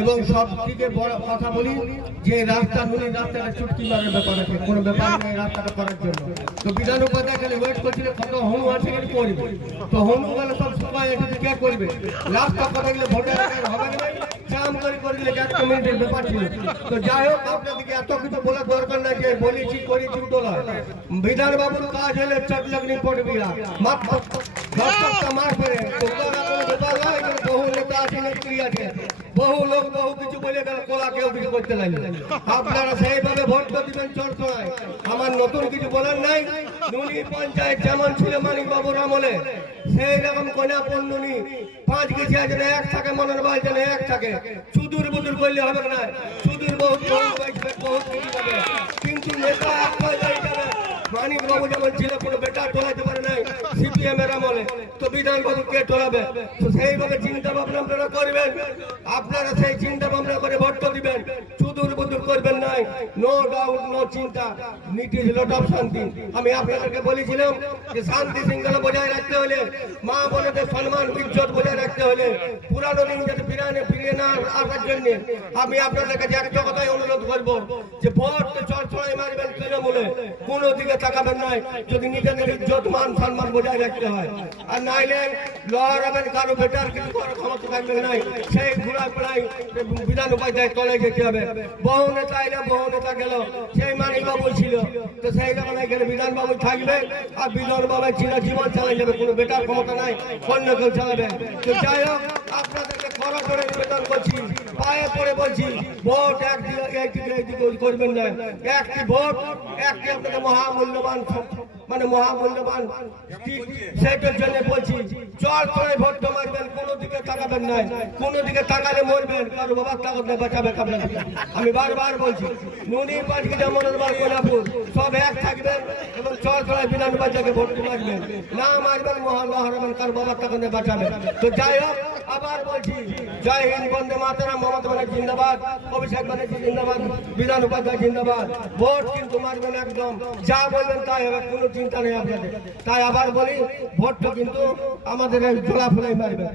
এবং সব থেকে বড় কথা বলি যে রাস্তাটা চুটকি মারার ব্যাপার আছে, কোনো ব্যাপার নেই রাস্তাটা করার জন্য। তো বিধান উপাধ্যায় খালি ওয়েট করছিল কত হনু আছে কি করবে, তো হনু গেলে সব সময় একটু কে করবে, রাস্তা কথা গেলে ভোটের হবে না, জাম করে দিলে 1 মিনিটের ব্যাপার ছিল। তো যাই হোক, আপনাদেরকে এত কিছু বলার দরকার নাই, যে বলেছি করেছি উঠোলা বিধান বাবুর কাজ হলে চটলগ্নি পড়বি মাত্র মার ফেরে বহু নেতা আছে, নেত্রী আছে, বহু লোক বহু কিছু বলে গেল, কোলা কেউ কিছু করতে লাগলো। আপনারা সেইভাবে ভোট দিবেন চরছড়ায়। আমার নতুন কিছু বলার নাই। নুনি পঞ্চায়েত যেমন ছিল মানিক বাবুর আমলে, সেই রকম কোনা পন্নুনি 5 কেজি আছে এক থাকে, মনের বাল যেন এক থাকে, সুদূর বুদুর করলে হবে না, সুদূর বহুত বহুত কিছু যাবে, কিন্তু নেতা একটা যাবে। মানিক বাবু যেমন ছিল কোনো বেটা তোলাতে পারে নাই সিপিএম এর আমলে, তো বিধান বাবু কে তোলাবে? তো সেইভাবে চিন্তা ভাবনা আপনারা করবেন, আপনারা সেই চিন্তা ভাবনা করে ভোট দিবেন, সুদূর বুদুর করবেন নাই, নো ডাউট নো চিন্তা, নীতি লট অফ শান্তি। আমি আপনাদেরকে বলেছিলাম যে শান্তি শৃঙ্খলা বজায় রাখতে হলে, মা বোনদের সম্মান ইজ্জত বজায় রাখতে হলে, পুরানো দিন যাতে ফিরিয়ে না আসার জন্য আমি আপনাদের কাছে একটা কথাই অনুরোধ করবো যে ভোট চরছড়াই মারবেন তৃণমূলে, কোনো দিকে তাকাবেন নাই, যদি নিজেদের ইজ্জত মান সম্মান বজায় রাখতে হয়। আর নাইলে লড়াবেন কারো বেটার কিছু করার ক্ষমতা থাকবে নাই, সেই ঘোড়া পড়াই বিধান উপাধ্যায় তলে যেতে হবে। বহু নেতা এলে বহু নেতা গেল, সেই মানিক বাবু ছিল, তো সেই রকম এখানে বিধান বাবু থাকবে, আর বিধান বাবু জীবন চালাই যাবে, কোনো বেটার ক্ষমতা নাই, অন্য কেউ চালাবে। তো যাই হোক, আপনাদেরকে খরা করে নিবেদন করছি, পায়ে পড়ে বলছি, ভোট একদিকে করবেন না, একটি ভোট একটি আপনাদের মহামূল্যবান, মানে মহামূল্যবান, সেইটার জন্য বলছি চরছড়ায় ভোট মারবেন, কোনো দিকে তাকাবেন নাই, কোনো দিকে তাকালে মরবেন, কারো বাবার তাকাতে বাঁচাবে কামনা। আমি বারবার বলছি, নুনি পাটকি যেমনের বার কোলাপুর সব এক থাকবেন, এবং চরছড়ায় বিধান উপাধ্যায়কে ভোট মারবেন, না মারবেন মহান কারো বাবার তাকাতে বাঁচাবে। তো যাই হোক, আবার বলছি, জয় হিন্দ, বন্দে মাতরম, মমতা ব্যানার্জি জিন্দাবাদ, অভিষেক ব্যানার্জি জিন্দাবাদ, বিধান উপাধ্যায় জিন্দাবাদ। ভোট কিন্তু মারবেন একদম, যা বলবেন তাই হবে, কোনো চিন্তা নেই আপনাদের। তাই আবার বলি, ভোটটা কিন্তু আমাদের জোড়া ফুলাই মারবেন।